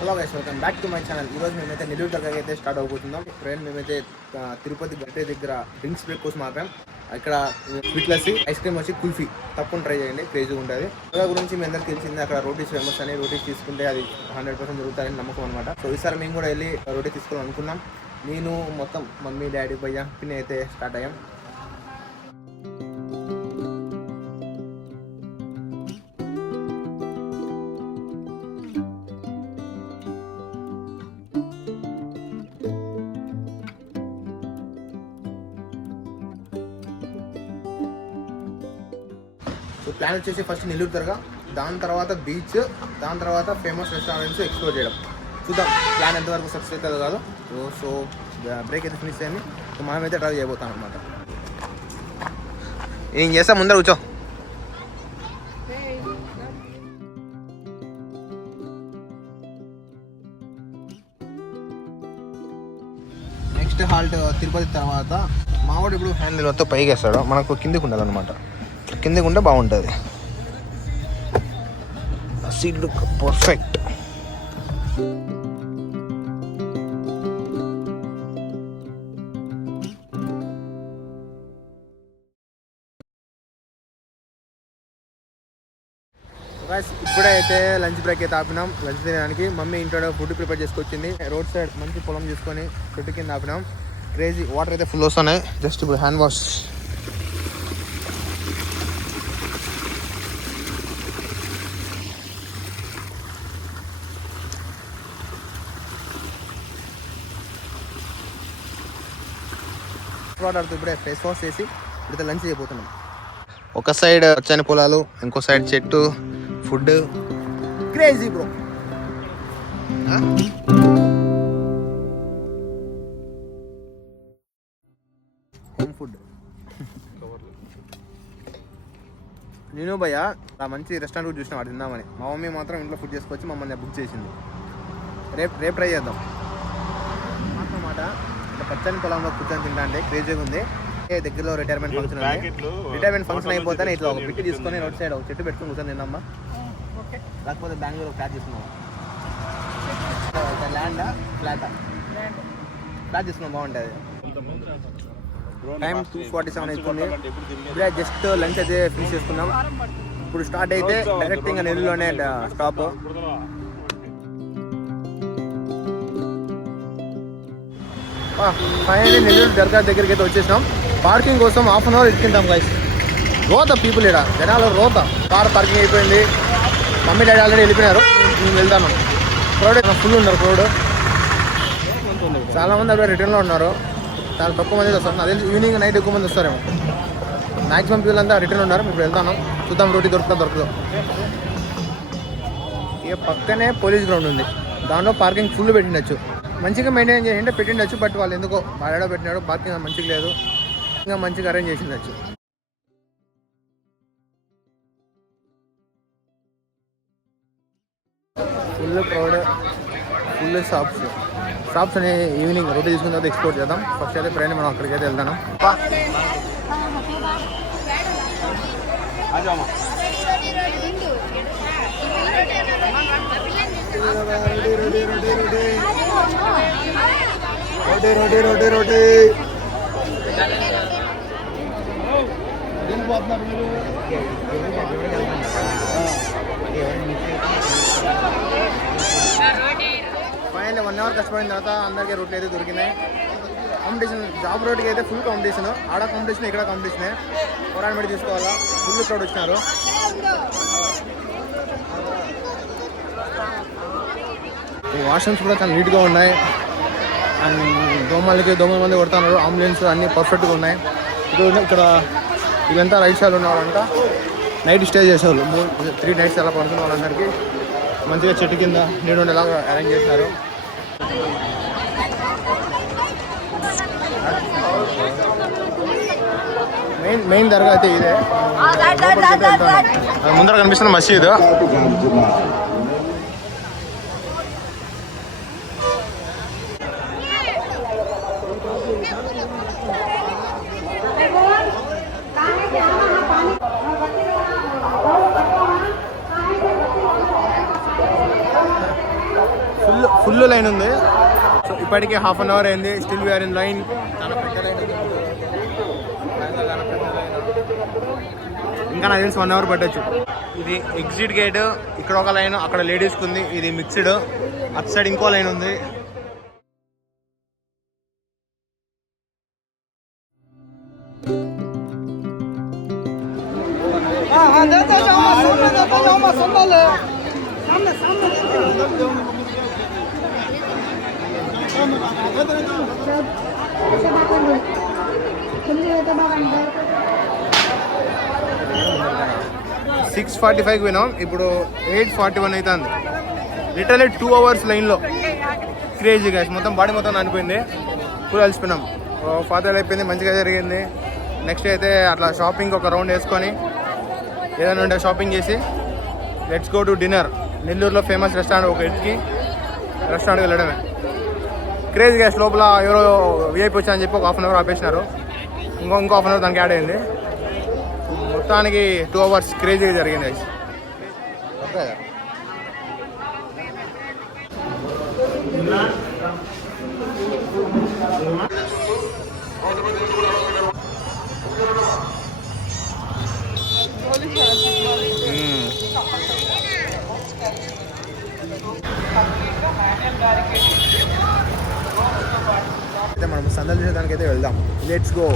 Hello guys, welcome back to my channel. ఈరోజు మేమైతే నెల్లూరు దగ్గర అయితే స్టార్ట్ అవబోతున్నాం. ఫ్రెండ్ మేమైతే తిరుపతి గట్టే దగ్గర డ్రింక్స్ బ్రేక్ కోసం ఆపాం. ఇక్కడ స్వీట్ లస్సీ, ఐస్ క్రీమ్ వచ్చి కుల్ఫీ తప్పకుండా ట్రై చేయండి, క్రేజీగా ఉంటుంది. యోగా గురించి మీ అందరికి తెలిసింది, అక్కడ రోటీస్ ఫేమస్ అని. రోటీస్ తీసుకుంటే అది 100% జరుగుతాయని నమ్మకం అనమాట. సో ఈసారి మేము కూడా వెళ్ళి రోటీ తీసుకోవాలని అనుకున్నాం. నేను మొత్తం మమ్మీ, డాడీ, భయ్య, పిన్ని అయితే స్టార్ట్ అయ్యాం. సో ప్లాన్ వచ్చేసి ఫస్ట్ నెల్లూరు దర్గా, దాని తర్వాత బీచ్, దాని తర్వాత ఫేమస్ రెస్టారెంట్స్ ఎక్స్ప్లోర్ చేయడం. చూద్దాం ప్లాన్ ఎంతవరకు సక్సెస్ అవుతుందో కాదు. సో బ్రేక్ అయితే ఫినిష్ అయింది. సో మనమైతే ట్రై చేయబోతాం అనమాట. ఏం చేస్తాం, ముందర కూర్చో. నెక్స్ట్ హాల్ట్ తిరుపతి తర్వాత మావాడు ఇప్పుడు హ్యాండిల్ మొత్తం పైకి వేస్తాడు, మనకు కిందికి ఉండాలన్నమాట. కిందకి ఉంటే బాగుంటుంది. Seat look perfect. ఇప్పుడైతే లంచ్ బ్రేక్ అయితే ఆపినాం. లంచ్ తినడానికి మమ్మీ ఇంట్లో ఫుడ్ ప్రిపేర్ చేసుకొచ్చింది. రోడ్ సైడ్ మంచి పొలం తీసుకొని చెట్టు కింద ఆపినాం. క్రేజీ వాటర్ అయితే ఫుల్ వస్తున్నాయి. జస్ట్ ఇప్పుడు హ్యాండ్ వాష్. వాటర్తో ఇప్పుడే ఫేస్ వాష్ చేసి ఇప్పుడైతే లంచ్ చేయబోతున్నాం. ఒక సైడ్ వచ్చని పొలాలు, ఇంకో సైడ్ చెట్టు, food crazy bro. Home food. నేను భయ్య మంచి రెస్టారెంట్ చూసినా వాడు తిందామని. మా మమ్మీ మాత్రం ఇంట్లో ఫుడ్ చేసుకొచ్చి మమ్మల్ని బుక్ చేసింది. రేపు ట్రై చేద్దాం అన్నమాట. ఇట్లా పచ్చని పొలంలో కూర్చొని తింటా అంటే క్రేజీగా ఉంది. దగ్గరలో రిటైర్మెంట్ ఫంక్షన్ ఉంది. రిటైర్మెంట్ ఫంక్షన్ అయిపోతేనే ఇట్లా ఒక పిట్టి తీసుకొని రోడ్ సైడ్ ఒక చెట్టు పెట్టుకుని కూర్చొని తిన్నామ్మా. లేకపోతే బెంగళూరు ఫ్లాట్ తీసుకున్నాం. ల్యాండా ఫ్లాట్ తీసుకున్నాం, బాగుంటుంది. టైం 2:47 అవుతుంది. ఇప్పుడే జస్ట్ లంచ్ అయితే ఫినిష్ చేసుకున్నాం. ఇప్పుడు స్టార్ట్ అయితే డైరెక్ట్ ఇంకా నెల్లూరులోనే స్టాప్. ఫైనల్లీ నెల్లూరు దర్గా దగ్గరికి అయితే వచ్చేసినాం. పార్కింగ్ కోసం హాఫ్ అన్ అవర్ ఇట్టుకుంటాం గైస్. రోత పీపుల్ ఇక్కడ, జనాలు రోత. కార్ పార్కింగ్ అయిపోయింది. మమ్మీ డాడీ ఆల్రెడీ వెళ్ళిపోయినారు. మేము వెళ్తాను. క్రౌడ్ ఫుల్ ఉన్నారు. క్రౌడ్ చాలామంది అక్కడ రిటర్న్లో ఉన్నారు. చాలా తక్కువ మంది వస్తారు. అదే ఈవినింగ్ నైట్ ఎక్కువ మంది వస్తారేమో. మ్యాక్సిమం పీపుల్ అంతా రిటర్న్ ఉన్నారు. ఇప్పుడు వెళ్తాను, చూద్దాం రోటీ దొరకదు. ఇక పక్కనే పోలీస్ గ్రౌండ్ ఉంది. దాంట్లో పార్కింగ్ ఫుల్ పెట్టిండొచ్చు. మంచిగా మెయింటైన్ చేయండి పెట్టిండొచ్చు. బట్ వాళ్ళు ఎందుకో వాడాడో పెట్టినాడు, పార్కింగ్ మంచిగా లేదు. ఇంకా మంచిగా అరేంజ్ చేసిండొచ్చు. ఫుల్ క్రౌడ్, ఫుల్ షాప్స్ అనే ఈవినింగ్ రోటీ తీసుకున్న తర్వాత ఎక్స్పోర్ట్ చేద్దాం. ఫస్ట్ అయితే ఫ్రెండ్ మనం అక్కడికి అయితే వెళ్తాను. రోటీ ఫైనల్ 1 అవర్ కష్టపడిన తర్వాత అందరికీ రోడ్లు అయితే దొరికినాయి. కాంపిటీషన్ జాబ్ రోడ్కి అయితే ఫుల్ కాంపిటీషన్. ఆడ కాంపిటీషన్, ఇక్కడ కాంపిటీషనే. పోరాడి పడి తీసుకోవాలా. ఫుల్ క్రౌడ్ వచ్చినారు. వాష్రూమ్స్ కూడా చాలా నీట్గా ఉన్నాయి. అండ్ దోమల మంది కొడుతున్నారు. అంబులెన్స్ అన్నీ పర్ఫెక్ట్గా ఉన్నాయి. ఇక్కడ వీళ్ళంతా రైట్ సైడ్ ఉన్నవాళ్ళంట నైట్ స్టే చేసేవాళ్ళు. 3 nights అలా పడుతున్న వాళ్ళందరికీ మంచిగా చెట్టు కింద నీడు ఉండేలాగా అరేంజ్ చేశారు. మెయిన్ దర్గా అయితే ఇదే. ముందర కనిపిస్తుంది మసీదు. ఫుల్ లైన్ ఉంది. సో ఇప్పటికే హాఫ్ అన్ అవర్ అయింది. Still we are in line. చాలా పెద్ద లైన్ ఉంది. ఇంకా నాకు తెలిసి 1 అవర్ పట్టచ్చు. ఇది ఎగ్జిట్ గేట్. ఇక్కడ ఒక లైన్, అక్కడ లేడీస్కి ఉంది. ఇది మిక్స్డ్. అటు సైడ్ ఇంకో లైన్ ఉంది. సిక్స్ 45కి పోయినాం. ఇప్పుడు 8:41 అవుతుంది. లిటరలీ 2 అవర్స్ లైన్లో. Crazy gas. మొత్తం బాడీ మొత్తం అనిపోయింది. ఫుల్ అలసిపోయినాం. ఫాదర్ అయిపోయింది, మంచిగా జరిగింది. నెక్స్ట్ అయితే అట్లా షాపింగ్ ఒక రౌండ్ వేసుకొని ఏదైనా ఉంటే షాపింగ్ చేసి లెట్స్ గో టు డిన్నర్. నెల్లూరులో ఫేమస్ రెస్టారెంట్ ఒక ఎట్కి రెస్టారెంట్కి వెళ్ళడమే. Crazy gas. లోపల ఎవరో విఐపీ వచ్చా అని చెప్పి ఒక హాఫ్ అన్ అవర్ ఆపేసినారు. ఇంకో హాఫ్ అన్ అవర్ దానికి యాడ్ అయింది. మొత్తానికి 2 అవర్స్ క్రేజీగా జరిగింది. అయితే మనం సందర్శించడానికి అయితే వెళ్దాం. Let's go.